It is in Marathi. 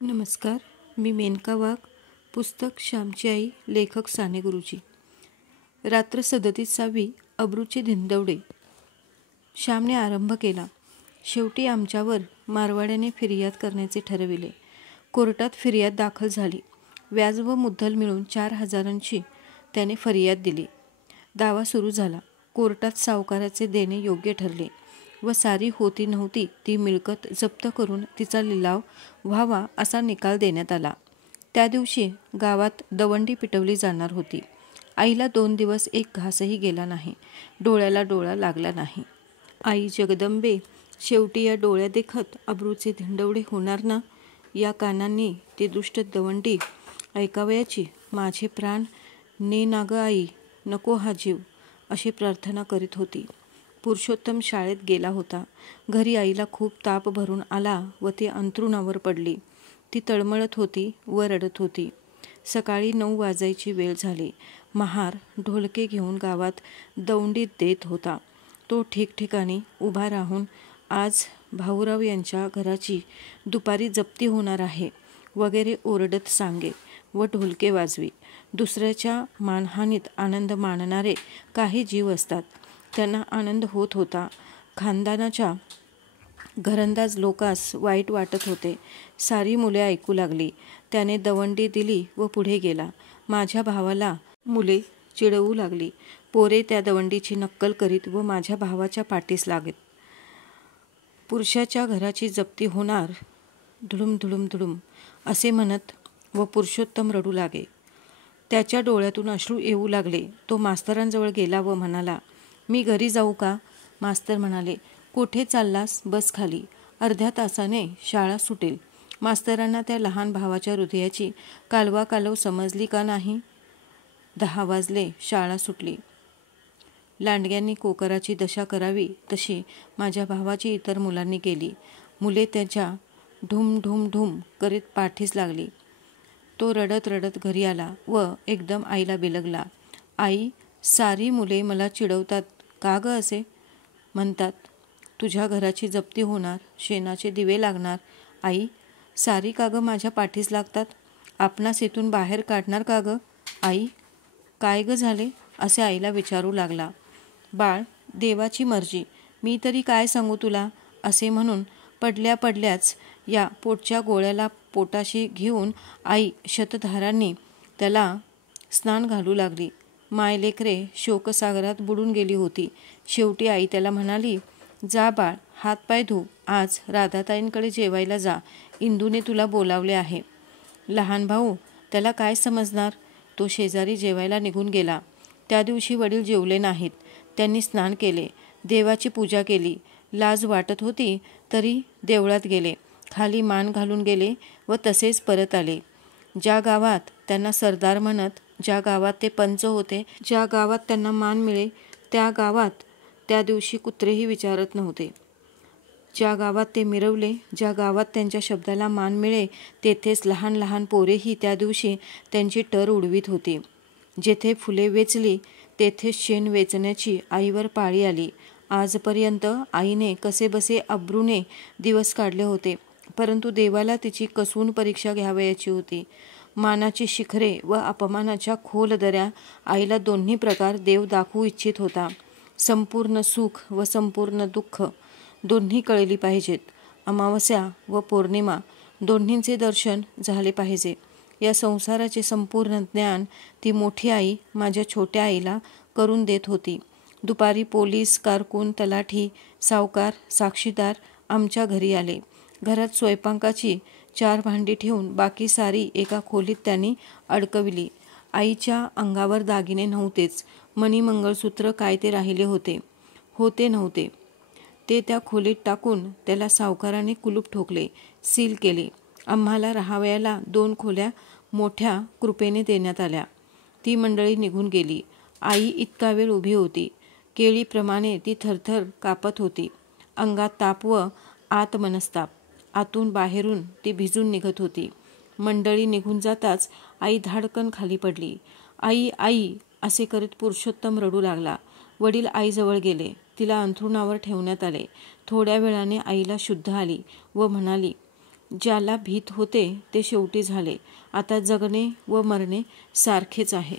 नमस्कार. मी मेनका वाघ. पुस्तक श्यामची आई. लेखक साने गुरुजी. रात्र 37वी. अब्रूचे धिंदवडे. श्यामने आरंभ केला. शेवटी आमच्यावर मारवाड्याने फिर्याद करण्याचे ठरविले. कोर्टात फिर्याद दाखल झाली. व्याज व मुद्दल मिळून 4,000ची त्याने फरियाद दिली. दावा सुरू झाला. कोर्टात सावकाराचे देणे योग्य ठरले व सारी होती नव्हती ती मिळकत जप्त करून तिचा लिलाव व्हावा असा निकाल देण्यात आला. त्या दिवशी गावात दवंडी पिटवली जाणार होती. आईला 2 दिवस एक घासही गेला नाही. डोळ्याला डोळा लागला नाही. आई जगदंबे, शेवटी या डोळ्या देखत अब्रूचे धिंडवडे होणार ना? या कानांनी ती दुष्ट दवंडी ऐकावयाची. माझे प्राण ने ना ग आई, नको हा जीव, अशी प्रार्थना करीत होती. पुरुषोत्तम शाळेत गेला होता. घरी आईला खूप ताप भरून आला व ती अंथरुणावर पडली. ती तळमळत होती व रडत होती. सकाळी 9 वाजायची वेळ झाली. महार ढोलके घेऊन गावात दौंडी देत होता. तो ठिकठिकाणी उभा राहून आज भाऊराव यांच्या घराची दुपारी जप्ती होणार आहे वगैरे ओरडत सांगे व ढोलके वाजवी. दुसऱ्याच्या मानहानीत आनंद मानणारे काही जीव असतात. त्यांना आनंद होत होता. खानदानाच्या घरंदाज लोकास वाईट वाटत होते. सारी मुले ऐकू लागली. त्याने दवंडी दिली व पुढे गेला. माझ्या भावाला मुले चिडवू लागली. पोरे त्या दवंडीची नक्कल करीत व माझ्या भावाच्या पाठीस लागत. पुरुषाच्या घराची जप्ती होणार, धुडुम धुडुम धुडुम असे म्हणत व पुरुषोत्तम रडू लागे. त्याच्या डोळ्यातून अश्रू येऊ लागले. तो मास्तरांजवळ गेला व म्हणाला, मी घरी जाऊ का? मास्तर म्हणाले, कोठे चाललास? बस खाली. अर्ध्या तासाने शाळा सुटेल. मास्तरांना त्या लहान भावाच्या हृदयाची कालवाकालव समजली का नाही? 10 वाजले. शाळा सुटली. लांडग्यांनी कोकराची दशा करावी तशी माझ्या भावाची इतर मुलांनी केली. मुले त्याच्या ढुम ढुम ढुम करीत पाठीस लागली. तो रडत रडत घरी आला व एकदम आईला बिलगला. आई, सारी मुले मला चिडवतात का ग असे? म्हणतात, तुझ्या घराची जप्ती होणार, शेणाचे दिवे लागणार. आई, सारी का ग माझ्या पाठीस लागतात? आपणास इथून बाहेर काढणार का ग? आई, काय ग झाले? असे आईला विचारू लागला. बाळ, देवाची मर्जी, मी तरी काय सांगू तुला? असे म्हणून पडल्या पडल्याच या पोटच्या गोळ्याला पोटाशी घेऊन आई शतधारांनी त्याला स्नान घालू लागली. मायलेकरे शोकसागरात बुडून गेली होती. शेवटी आई त्याला म्हणाली, जा बाळ, हातपाय धु. आज राधाताईंकडे जेवायला जा. इंदूने तुला बोलावले आहे. लहान भाऊ त्याला काय समजणार? तो शेजारी जेवायला निघून गेला. त्या दिवशी वडील जेवले नाहीत. त्यांनी स्नान केले, देवाची पूजा केली. लाज वाटत होती तरी देवळात गेले. खाली मान घालून गेले व तसेच परत आले. ज्या गावात त्यांना सरदार म्हणत, ज्या गावात ते पंच होते, ज्या गावात त्यांना मान मिळे, त्या गावात त्या दिवशी कुत्रेही विचारत नव्हते. ज्या गावात ते मिरवले, ज्या गावात त्यांच्या शब्दाला मान मिळे, तेथेच लहान लहान पोरेही त्या दिवशी त्यांची टर उडवीत होती. जेथे फुले वेचली तेथेच शेण वेचण्याची आईवर पाळी आली. आजपर्यंत आईने कसेबसे अब्रूने दिवस काढले होते, परंतु देवाला तिची कसून परीक्षा घ्यावयाची होती. मानाची शिखरे व अपमानाच्या खोल दऱ्या आईला दोन्ही प्रकार देव दाखवू इच्छित होता. संपूर्ण सुख व संपूर्ण दुःख दोन्ही कळली पाहिजेत. अमावस्या व पौर्णिमा दोन्हींचे दर्शन झाले पाहिजे. या संसाराचे संपूर्ण ज्ञान ती मोठी आई माझ्या छोट्या आईला करून देत होती. दुपारी पोलीस, कारकून, तलाठी, सावकार, साक्षीदार आमच्या घरी आले. घरात स्वयंपाकाची 4 भांडी ठेवून बाकी सारी एका खोलीत त्यांनी अडकविली. आईच्या अंगावर दागिने नव्हतेच. मणी, मंगळसूत्र काय ते राहिले होते नव्हते ते त्या खोलीत टाकून त्याला सावकाराने कुलूप ठोकले, सील केले. आम्हाला राहावयाला 2 खोल्या मोठ्या कृपेने देण्यात आल्या. ती मंडळी निघून गेली. आई इतका वेळ उभी होती. केळीप्रमाणे ती थरथर कापत होती. अंगात ताप व आत मनस्ताप. आतून बाहेरून ती भिजून निघत होती. मंडळी निघून जाताच आई धाडकन खाली पडली. आई, आई असे करीत पुरुषोत्तम रडू लागला. वडील आईजवळ गेले. तिला अंथरुणावर ठेवण्यात आले. थोड्या वेळाने आईला शुद्ध आली व म्हणाली, ज्याला भीत होते ते शेवटी झाले. आता जगणे व मरणे सारखेच आहे.